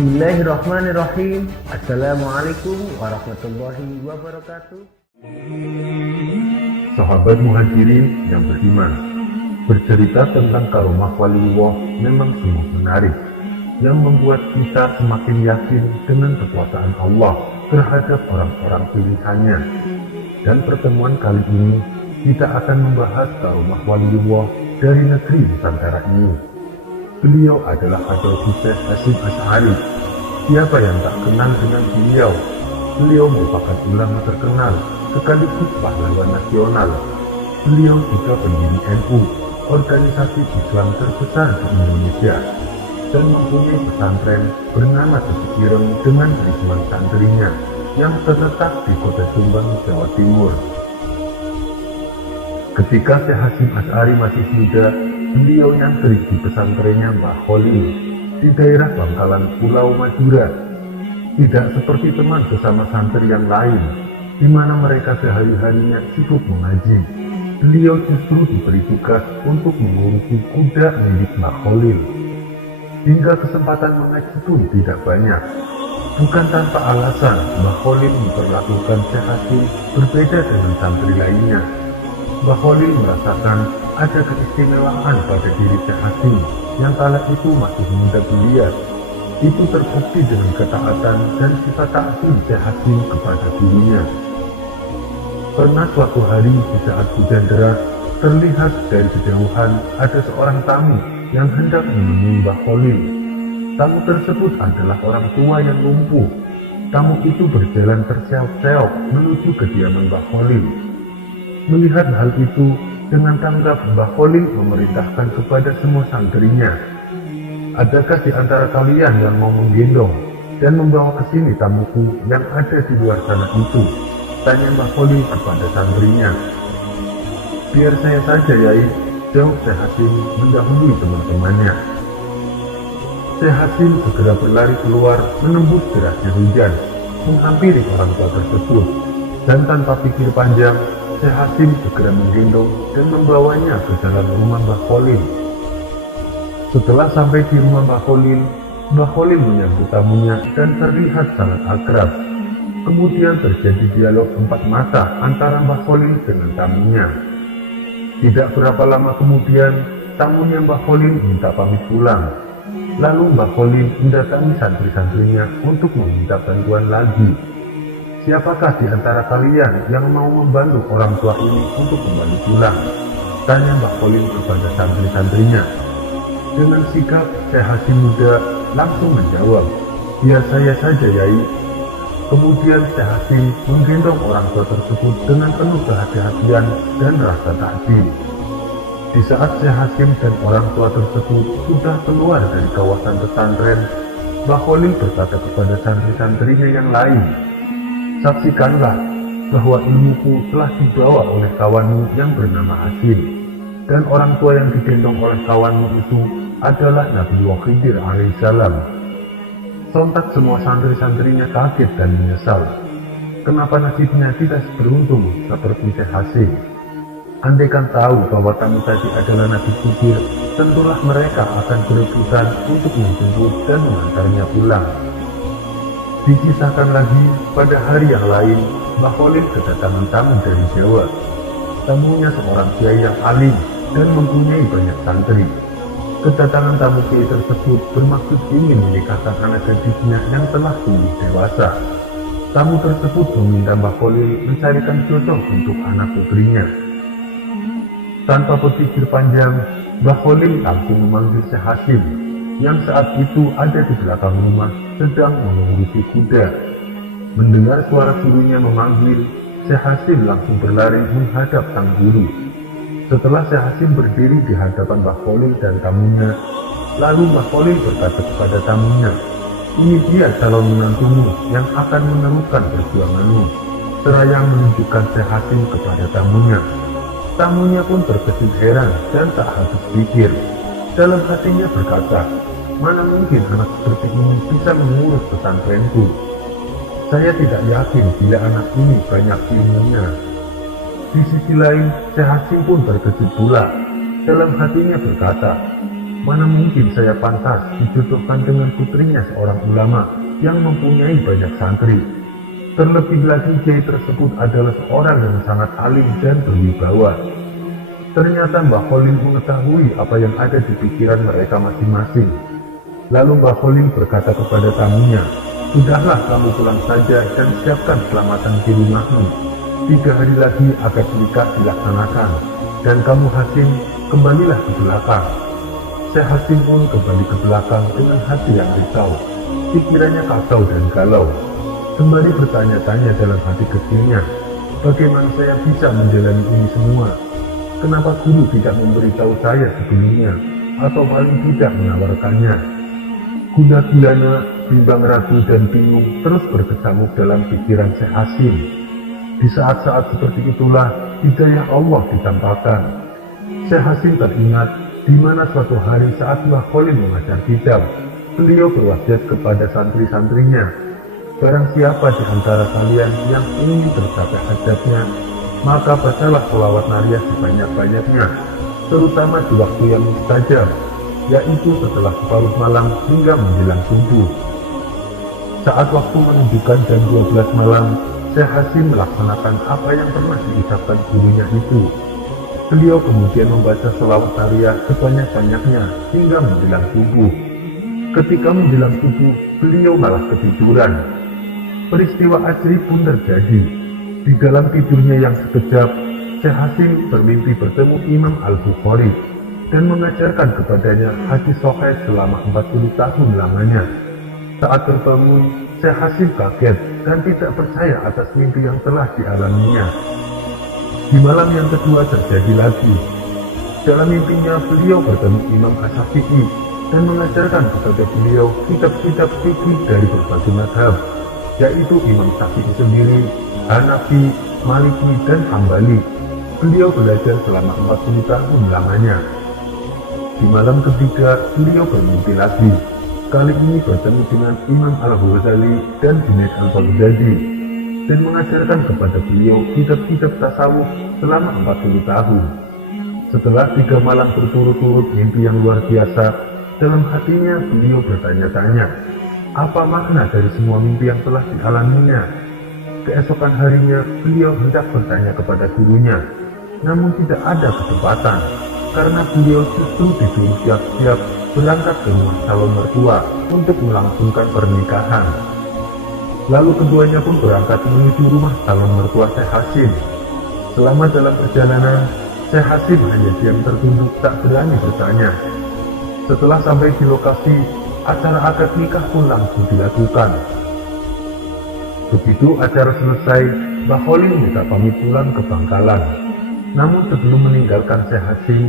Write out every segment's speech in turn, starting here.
Bismillahirrahmanirrahim. Assalamualaikum warahmatullahi wabarakatuh. Sahabat Muhajirin yang beriman, bercerita tentang karomah waliullah memang sungguh menarik, yang membuat kita semakin yakin dengan kekuasaan Allah terhadap orang-orang pilihannya. Dan pertemuan kali ini kita akan membahas karomah waliullah dari negeri Nusantara ini. Beliau adalah Habib Syekh Hasyim Asy'ari. Siapa yang tak kenal dengan beliau? Beliau merupakan ulama terkenal sekaligus pahlawan nasional. Beliau juga pendiri NU, organisasi Islam terbesar di Indonesia, dan mempunyai pesantren bernama Tebu Ireng dengan ribuan santrinya yang terletak di Kota Jombang, Jawa Timur. Ketika Syekh Hasyim Asy'ari masih muda, beliau nyantri di pesantrennya Mbah Kholil di daerah Bangkalan, Pulau Madura. Tidak seperti teman sesama santri yang lain, di mana mereka sehari-harinya sibuk mengaji. Beliau justru diberi tugas untuk mengurusi kuda milik Mbah Kholil. Hingga kesempatan mengaji pun tidak banyak. Bukan tanpa alasan, Mbah Kholil memperlakukan Syekh Hasyim berbeda dengan santri lainnya. Mbah Kholil merasakan ada keistimewaan pada diri Syekh Hasyim yang kala itu masih muda belia. Itu terbukti dengan ketaatan dan sifat takzim Syekh Hasyim kepada dirinya. Pernah suatu hari di saat hujan deras, terlihat dari kejauhan ada seorang tamu yang hendak menemui Mbah Kholil. Tamu tersebut adalah orang tua yang lumpuh. Tamu itu berjalan terseok-seok menuju kediaman Mbah Kholil. Melihat hal itu, dengan tanggap Mbah Kholil memerintahkan kepada semua santrinya, "Adakah di antara kalian yang mau menggendong dan membawa ke sini tamuku yang ada di luar sana itu?" tanya Mbah Kholil kepada santrinya. "Biar saya saja, Yai," jawab Syekh Hasyim mendahului teman-temannya. Syekh Hasyim segera berlari keluar menembus derasnya hujan, menghampiri orang tua tersebut, dan tanpa pikir panjang, Syekh Hasyim segera menggendong dan membawanya ke dalam rumah Mbah Kholil. Setelah sampai di rumah Mbah Kholil menyambut tamunya dan terlihat sangat akrab. Kemudian terjadi dialog empat mata antara Mbah Kholil dengan tamunya. Tidak berapa lama kemudian, tamunya Mbah Kholil minta pamit pulang. Lalu Mbah Kholil mendatangi santri-santrinya untuk meminta bantuan lagi. "Siapakah di antara kalian yang mau membantu orang tua ini untuk kembali pulang?" tanya Mbah Kholil kepada santri-santrinya. Dengan sikap, Syekh Hasyim muda langsung menjawab, "Biar saya saja, Yai." Kemudian Syekh Hasyim menggendong orang tua tersebut dengan penuh kehati-hatian dan rasa takjub. Di saat Syekh Hasyim dan orang tua tersebut sudah keluar dari kawasan pesantren, Mbah Kholil berkata kepada santri-santrinya yang lain, "Saksikanlah bahwa ilmuku telah dibawa oleh kawanmu yang bernama Hasyim, dan orang tua yang digendong oleh kawanmu itu adalah Nabi Khidir alaihissalam." Sontak semua santri-santrinya kaget dan menyesal. Kenapa nasibnya tidak seberuntung seperti Syekh Hasyim? Andaikan tahu bahwa tamu tadi adalah Nabi Khidir, tentulah mereka akan berebutan untuk menjemput dan mengantarnya pulang. Dikisahkan lagi, pada hari yang lain, Mbah Kholil kedatangan tamu dari Jawa. Tamunya seorang kiai yang alim dan mempunyai banyak santri. Kedatangan tamu kiai tersebut bermaksud ingin menikahkan anak gadisnya yang telah tumbuh dewasa. Tamu tersebut meminta Mbah Kholil mencarikan jodoh untuk anak putrinya. Tanpa berpikir panjang, Mbah Kholil langsung memanggil Syekh Hasyim yang saat itu ada di belakang rumah sedang mengurusi kuda. Mendengar suara gurunya memanggil, Syekh Hasyim langsung berlari menghadap sang guru. Setelah Syekh Hasyim berdiri di hadapan Mbah Kholil dan tamunya, lalu Mbah Kholil berkata kepada tamunya, "Ini dia calon menantumu yang akan meneruskan perjuanganmu," seraya menunjukkan Syekh Hasyim kepada tamunya. Tamunya pun terkejut heran dan tak habis pikir. Dalam hatinya berkata, "Mana mungkin anak seperti ini bisa mengurus pesantrenku? Saya tidak yakin bila anak ini banyak ilmunya." Di sisi lain, Syekh Hasyim pun terkejut pula. Dalam hatinya berkata, Mana mungkin saya pantas dijodohkan dengan putrinya seorang ulama yang mempunyai banyak santri. Terlebih lagi kiai tersebut adalah seorang yang sangat alim dan berwibawa. Ternyata Mbah Khalil mengetahui apa yang ada di pikiran mereka masing-masing. Lalu Mbah Khalil berkata kepada tamunya, "Sudahlah kamu pulang saja dan siapkan selamatan di rumahmu. 3 hari lagi akad nikah dilaksanakan, dan kamu Hasim kembalilah ke belakang." Syekh Hasim pun kembali ke belakang dengan hati yang risau. Pikirannya kacau dan galau. Kembali bertanya-tanya dalam hati kecilnya, bagaimana saya bisa menjalani ini semua? Kenapa guru tidak memberitahu saya sebelumnya, atau paling tidak menawarkannya? Guna-gulana, bimbang ragu dan bingung terus berkecamuk dalam pikiran Syekh Hasim. Di saat-saat seperti itulah hidayah Allah ditampakkan. Syekh Hasim teringat di mana suatu hari saat Mbah Khalil mengajar kitab, beliau berwasiat kepada santri-santrinya, barang siapa di antara kalian yang ingin tercapai hajatnya, maka bacalah sholawat nariyah sebanyak-banyaknya, terutama di waktu yang mustajab, yaitu setelah separuh malam hingga menjelang subuh. Saat waktu menunjukkan jam 12 malam, Syekh Hasim melaksanakan apa yang pernah diucapkan gurunya itu. Beliau kemudian membaca sholawat nariyah sebanyak-banyaknya hingga menjelang subuh. Ketika menjelang subuh, beliau malah ketiduran. Peristiwa ajaib pun terjadi. Di dalam tidurnya yang sekejap, Syekh Hasim bermimpi bertemu Imam Al-Bukhari dan mengajarkan kepadanya hadis sahih selama 40 tahun lamanya. Saat terbangun, Syekh Hasim kaget dan tidak percaya atas mimpi yang telah dialaminya. Di malam yang kedua terjadi lagi. Dalam mimpinya beliau bertemu Imam Asy-Syafi'i dan mengajarkan kepada beliau kitab-kitab fikih dari berbagai mazhab, yaitu Imam Syafi'i sendiri, Hanafi, Maliki, dan Hambali. Beliau belajar selama 40 tahun lamanya. Di malam ketiga, beliau bermimpi lagi. Kali ini bertemu dengan Imam Al-Ghazali dan Junaid Al-Baghdadi dan mengajarkan kepada beliau kitab-kitab tasawuf selama 40 tahun. Setelah 3 malam berturut-turut mimpi yang luar biasa, dalam hatinya beliau bertanya-tanya, apa makna dari semua mimpi yang telah dialaminya? Keesokan harinya, beliau hendak bertanya kepada gurunya, namun tidak ada kesempatan, karena beliau justru disuruh siap-siap berangkat ke rumah calon mertua untuk melangsungkan pernikahan. Lalu keduanya pun berangkat menuju rumah calon mertua Syekh Hasim. Selama dalam perjalanan, Syekh Hasim hanya diam tertunduk tak berani bertanya. Setelah sampai di lokasi, acara akad nikah pun langsung dilakukan. Begitu acara selesai, Mbah Khalil minta pamit pulang ke Bangkalan. Namun sebelum meninggalkan Syekh Hasim,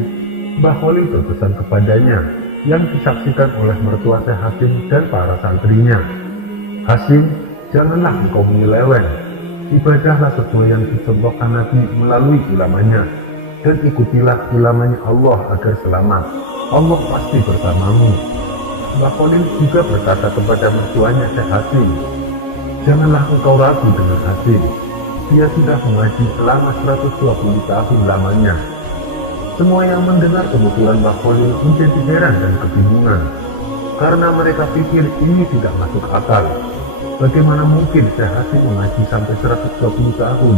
Mbah Khalil berpesan kepadanya yang disaksikan oleh mertua Syekh Hasim dan para santrinya. Hasim, janganlah engkau menyeleweng. Ibadahlah sesuai yang dicontohkan Nabi melalui ulamanya, dan ikutilah ulamanya Allah agar selamat. Allah pasti bersamamu. Mbah Khalil juga berkata kepada mertuanya Syekh Hasim, janganlah engkau ragu dengan Hasim. Dia sudah mengaji selama 120 tahun lamanya. Semua yang mendengar penuturan Mbah Khalil menjadi heran dan kebingungan, karena mereka pikir ini tidak masuk akal. Bagaimana mungkin Syekh Hasim mengaji sampai 120 tahun,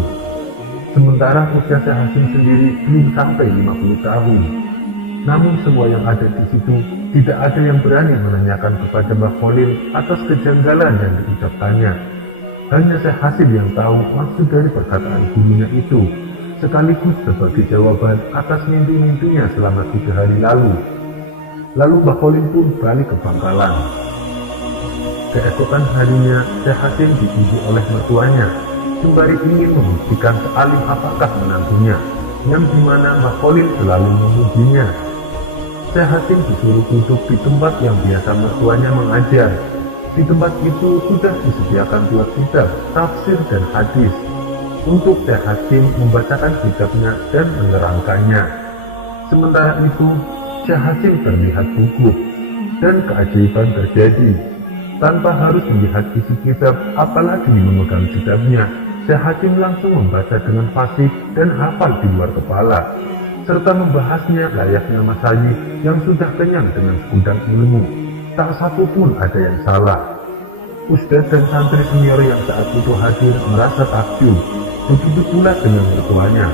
sementara usia Syekh Hasim sendiri belum sampai 50 tahun. Namun semua yang ada di situ tidak ada yang berani menanyakan kepada Mbah Khalil atas kejanggalan yang diucapkannya. Hanya Syekh Hasim yang tahu maksud dari perkataan gurunya itu, sekaligus sebagai jawaban atas mimpi-mimpinya selama 3 hari lalu. Lalu Mbah Khalil pun balik ke Bangkalan. Keesokan harinya, Syekh Hasim ditunjuk oleh mertuanya, sembari ingin membuktikan sealim apakah menantunya, yang dimana Mbah Khalil selalu memujinya. Syekh Hasim disuruh duduk di tempat yang biasa mertuanya mengajar. Di tempat itu sudah disediakan 2 kitab, tafsir dan hadis, untuk Syekh Hasim membacakan kitabnya dan menerangkannya. Sementara itu, Syekh Hasim terlihat gugup, dan keajaiban terjadi. Tanpa harus melihat isi kitab, apalagi memegang kitabnya, Syekh Hasim langsung membaca dengan fasih dan hafal di luar kepala. serta membahasnya layaknya masyayikh yang sudah kenyang dengan segudang ilmu. Tak satu pun ada yang salah. Ustadz dan santri senior yang saat itu hadir merasa takjub, begitu pula dengan mertuanya.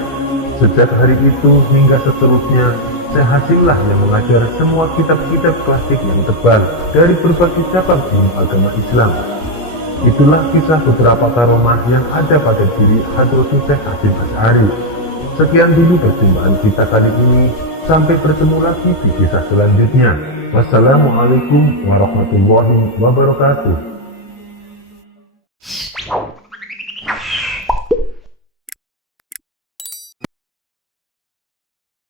Sejak hari itu hingga seterusnya, Syekh Hasimlah yang mengajar semua kitab-kitab klasik yang tebal dari berbagai cabang ilmu agama Islam. Itulah kisah beberapa karomah yang ada pada diri Hadratus Syekh Hasim Asy'ari. Sekian dulu perjumpaan kita kali ini, sampai bertemu lagi di kisah selanjutnya. Wassalamualaikum warahmatullahi wabarakatuh.